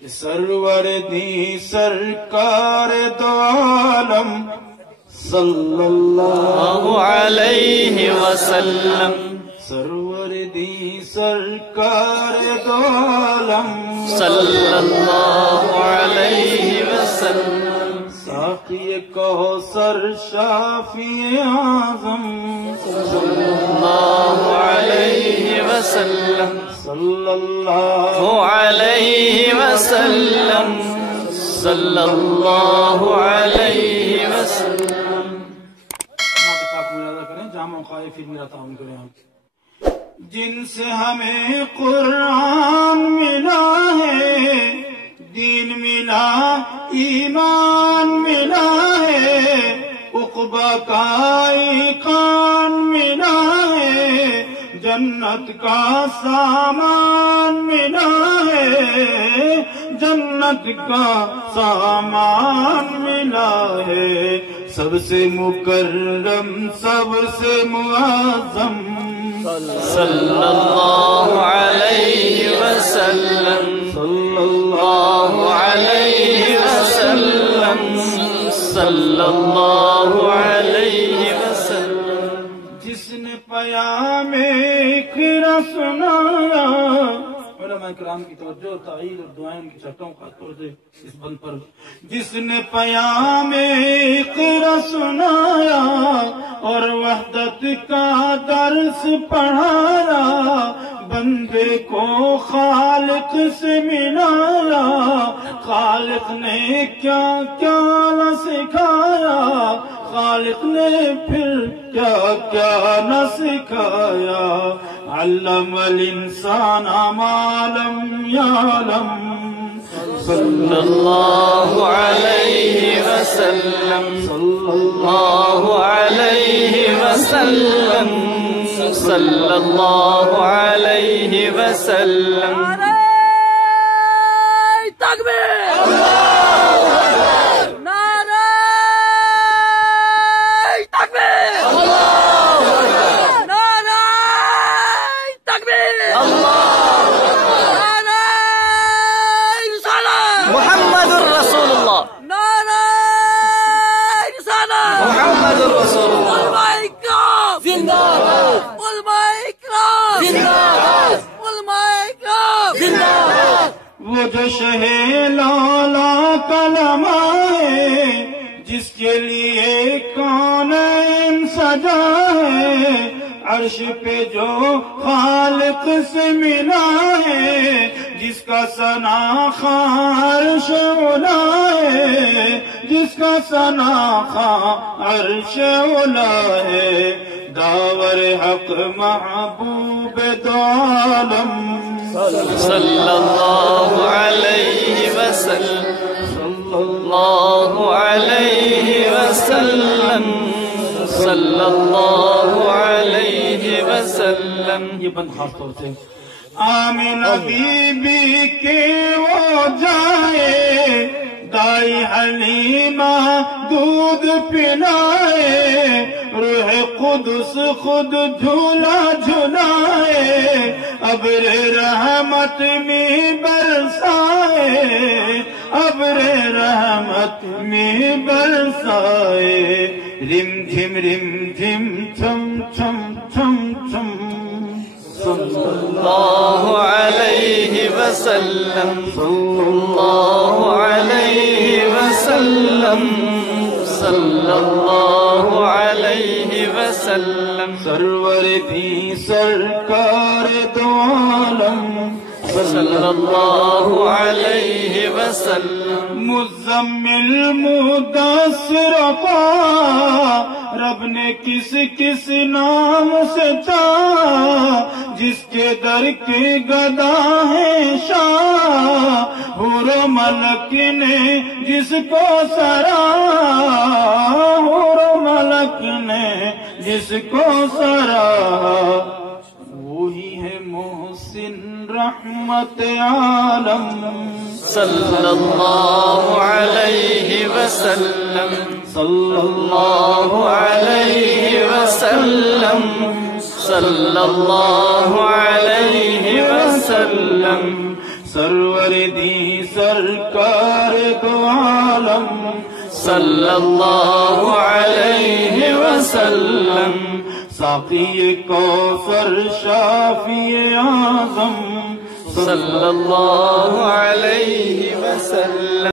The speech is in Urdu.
سرور دی سرکار دو عالم صلی اللہ علیہ وسلم سرور دی سرکار دو عالم صلی اللہ علیہ وسلم ساقی کوثر شافی اعظم صلی اللہ علیہ وسلم صلی اللہ علیہ وسلم صلی اللہ علیہ وسلم. جامع قائف میرا تعاون کریں آپ. جن سے ہمیں قرآن ملا ہے، دین ملا، ایمان ملا ہے، عقبہ کا ایقان ملا ہے، جنت کا سامان ملا ہے، جنت کا سامان ملا ہے، سب سے مکرم سب سے معظم صلی اللہ علیہ وسلم صلی اللہ علیہ وسلم صلی اللہ علیہ وسلم. جس نے پیام اقرا سنایا. علماء کرام کی توجہ اور تعیین اور دعائیں کی چٹوں خاص طور سے اس بند پر. جس نے پیام اقرا سنایا اور وحدت کا درس پڑھایا، بندے کو خالق سے ملایا، خالق نے کیا کیا نہ سکھایا، خالق نے پھر کیا کیا نہ سکھایا. علم الانسان ما لم یعلم صلی اللہ علیہ وسلم صلی اللہ علیہ وسلم صلی اللہ علیہ وسلم. تکبیر نعرہ تکبیر نعرہ تکبیر نعرہ رسالت محمد رسول اللہ نعرہ رسالت محمد رسول اللہ. علماء اکرام زندہ باد علماء اکرام زندہ باد علماء اکرام زندہ باد. وہ جو شہ لالا کلمہ ہے، جس کے لیے کونین سجا ہے، عرش پہ جو خالق سے ملا ہے، جس کا ثنا عرش اولا ہے، جس کا ثنا عرش اولا ہے، داور حق محبوب دو عالم صلی اللہ علیہ وسلم صلی اللہ علیہ وسلم صلی اللہ علیہ وسلم. یہ بند خاص طور سے. آمینہ بی بی کے وہ جائے، دائی حلیمہ دودھ پلائے، روح قدس خود جھولا جھلائے، ابر رحمت میں برسائے، ابر رحمت میں برسائے، رم جھم چھم چھم چھم چھم صلی اللہ علیہ وسلم صلی اللہ علیہ وسلم صلی اللہ علیہ وسلم. سرور دی سرکار دو عالم صلی اللہ علیہ وسلم. مزمل مدثر پا رب نے کس کس نام سے چاہا، جس کے در کے گدا ہے شاہ، حور و ملک نے جس کو سراہا، حور و ملک نے جس کو سراہا، وہی ہے محسن رحمت عالم صلی اللہ علیہ وسلم صلی اللہ علیہ وسلم صلی اللہ علیہ وسلم. سرور دی سرکار دو عالم صلی اللہ علیہ وسلم ساقی کوثر شافی اعظم صلی اللہ علیہ وسلم